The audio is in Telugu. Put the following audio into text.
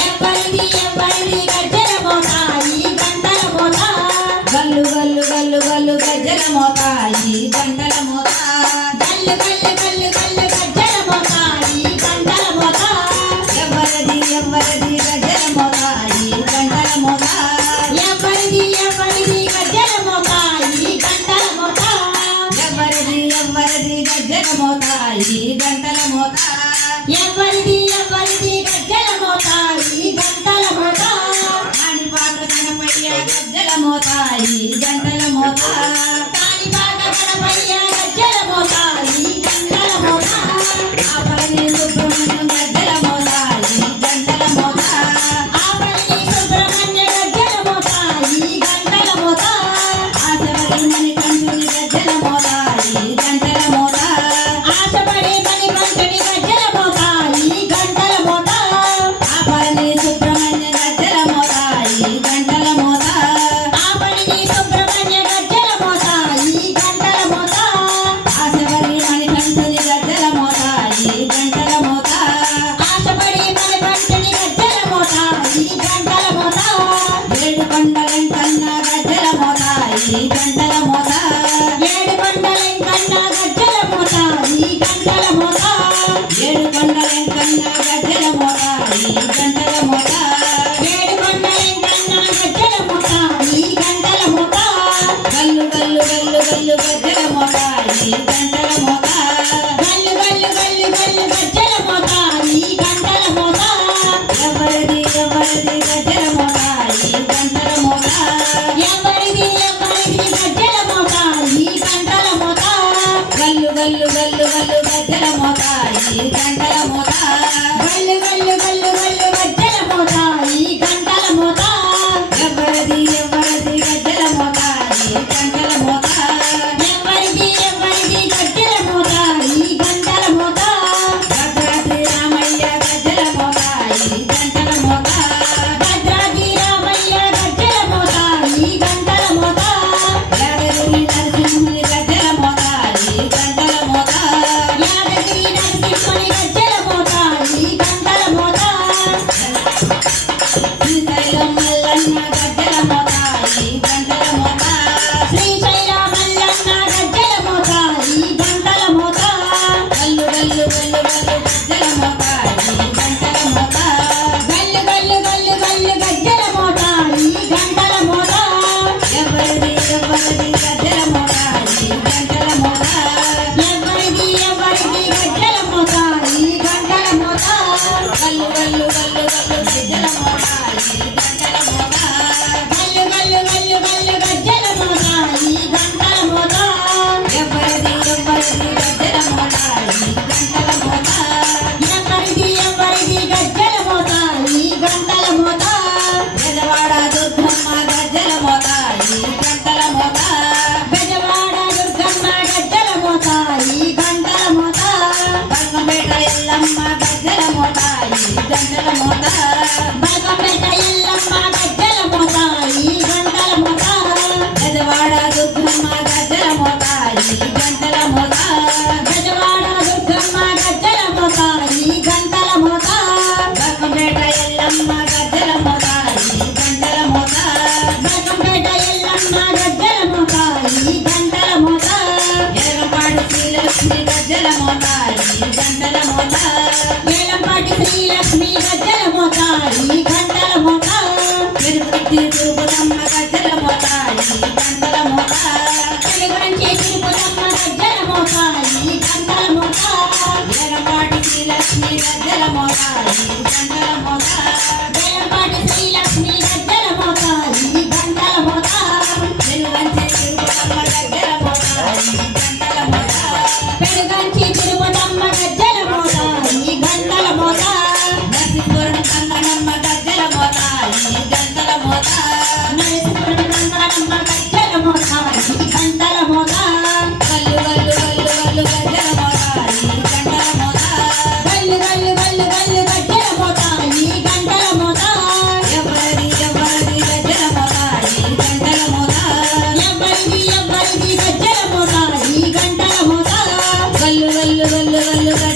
ఎవరిది ఎవరిది గజ్జల మోత ఈ గంటల మోత గల్లు గల్లు గల్లు గల్లు గజ్జల మోత ఈ గంటల మోత గల్లు గల్లు గల్లు గల్లు గజ్జల మోత ఈ గంటల మోత ఎవరిది ఎవరిది గజ్జల మోత ఈ గంటల మోత ఎవరిది ఎవరిది గజ్జల మోత ఈ గంటల మోత ఎవరిది ఎవరిది గజ్జల మోత ఈ గంటల మోత ఎవరిది ఎవరిది గజ్జల మోత ఈ గంటల మోత కాణిపాక గణపయ్య గజ్జల మోత ఈ గంటల మోత కాణిపాక గణపయ్య గజ్జల మోత ఈ గంటల మోత ఆపల్లి సుబ్రహ్మణ్యం గజ్జల మోత ఈ గంటల మోత ఆపల్లి సుబ్రహ్మణ్య గజ్జల మోత ఈ గంటల మోత ఆశబడి మణికంఠుని గజ్జల మోత ఈ గంటల మోత ఆశపడే మణికంఠుని గజ్జల మోత ఈ గంటల మోత ఆపల్లి సుబ్రహ్మణ్య గజ్జల మోత ఈ గంటల మోత ఆపల్లి సుబ్రహ్మణ్య గజ్జల మోత ఈ గంటల మోత ఆశబడి మణికంఠుని గజ్జల మోత ఈ గంటల మోత ఆశపడే మణికంఠుని గజ్జల మోత ఈ గంటల మోత ఏడు కొండలెంకన్న గజ్జల మోత ఈ గంటల మోత ఏడు కొండలెంకన్న గజ్జల మోత ఈ గంటల మోత ఏడు కొండలెంకన్న గజ్జల మోత ఈ గంటల మోత ఏడు కొండలెంకన్న గజ్జల మోత ఈ గంటల మోత గల్లు గల్లు గల్లు గల్లు గజ్జల మోత ఈ గంటల మోత గల్లు గల్లు గల్లు గల్లు గజ్జల మోత ఈ గంటల మోత ఎవరిది ఎవరిది గజ్జల మోత ఈ గంటల మోత ఎవరిది ఎవరిది గజ్జల మోత ఈ గంటల మోత గల్లు గల్లు గల్లు గల్లు గజ్జల మోత ఈ గంటల మోత గల్లు గల్లు గల్లు గల్లు గజ్జల మోత ఈ గంటల మోత ఎవరిది ఎవరిది గజ్జల మోత ఈ గంటల మోత ఎవరిది ఎవరిది గజ్జల మోత ఈ గంటల మోత భద్రాద్రి రామయ్య గజ్జల మోత ఈ గంటల మోత భద్రాద్రి రామయ్య గజ్జల మోత ఈ గంటల మోత యాదగిరి నరసింహుని గజ్జల మోత ఈ గంటల మోత యాదగిరి నరసింహుని గజ్జల మోత ఈ గంటల మోత శ్రీశైలం మల్లన్న గజ్జల మోత ఈ గంటల మోత శ్రీశైల మల్లన్న గజ్జల మోత ఈ గంటల మోత గల్లు గల్లు గల్లు గల్లు గజ్జల మోత ఈ గంటల మోత గల్లు గల్లు గల్లు గల్లు గజ్జల మోత ఈ గంటల మోత ఎవరిది ఎవరిది గజ్జల మోత ఈ గంటల మోత ఎవరిది ఎవరిది గజ్జల మోత ఈ గంటల మోత గల్లు గల్లు గల్లు గల్లు గజ్జల మోత ఈ గంటల మోత గల్లు గల్లు గల్లు గల్లు గజ్జల మోత ఈ గంటల మోత ఎవరిది ఎవరిది గజ్జల మోత ఈ గంటల మోత ఎవరిది ఎవరిది గజ్జల మోత ఈ గంటల మోత బెజవాడ దుర్గమ్మ గజ్జల మోత ఈ గంటల మోత బెజవాడ దుర్గమ్మ గజ్జల మోత ఈ గంటల మోత బల్కంపేట ఎల్లమ్మ గజ్జల మోత ఈ గంటల మోత బల్కంపేట ఎల్లమ్మ గజ్జల మోత ఈ గంటల మోత బెజవాడ దుర్గమ్మ గజ్జల మోత ఈ గంటల మోత బెజవాడ దుర్గమ్మ గజ్జల మోత ఈ గంటల మోత బల్కంపేట ఎల్లమ్మ గజ్జల మోత ఈ గంటల మోత బల్కంపేట ఎల్లమ్మ గజ్జల మోత ఈ గంటల మోత ఎరపాడు శ్రీలక్ష్మి గజ్జల మోత ఈ గంటల మోత వేలంపాటి శ్రీలక్ష్మి గజ్జల మోత ఈ గంటల మోత తిరుపతి తిరుపతమ్మ గజ్జల మోత ఈ గంటల మోత తెలుగురించి తిరుపతమ్మ గజ్జల మోత ఈ గంటల మోత ఎరపాటి శ్రీలక్ష్మి గజ్జల మోత ఈ గంటల మోత వేలంపాటి శ్రీలక్ష్మి గజ్జల మోత ఈ గంటల మోత తెలుగంచి తిరుపతమ్మ గజ్జల మోత ఈ గంటల మోత పెరుగంచి తిరుపతమ్మ గజ్జల మోత ఈ గంటల మోత నరసింహుడు కంగనమ్మ గజ్జల మోత ఈ గంటల మోత నరసింహుడు గంగనమ్మ గజ్జల మోత ఈ గంటల మోత గల్లు గల్లు గల్లు గల్లు గజ్జల మోత ఈ గంటల మోత గల్లు గల్లు గల్లు గల్లు గజ్జల మోత ఈ గంటల మోత ఎవరిది ఎవరిది గజ్జల మోత ఈ గంటల మోత ఎవరిది ఎవరిది గజ్జల మోత ఈ గంటల మోత గల్లు గల్లు గల్లు గల్లు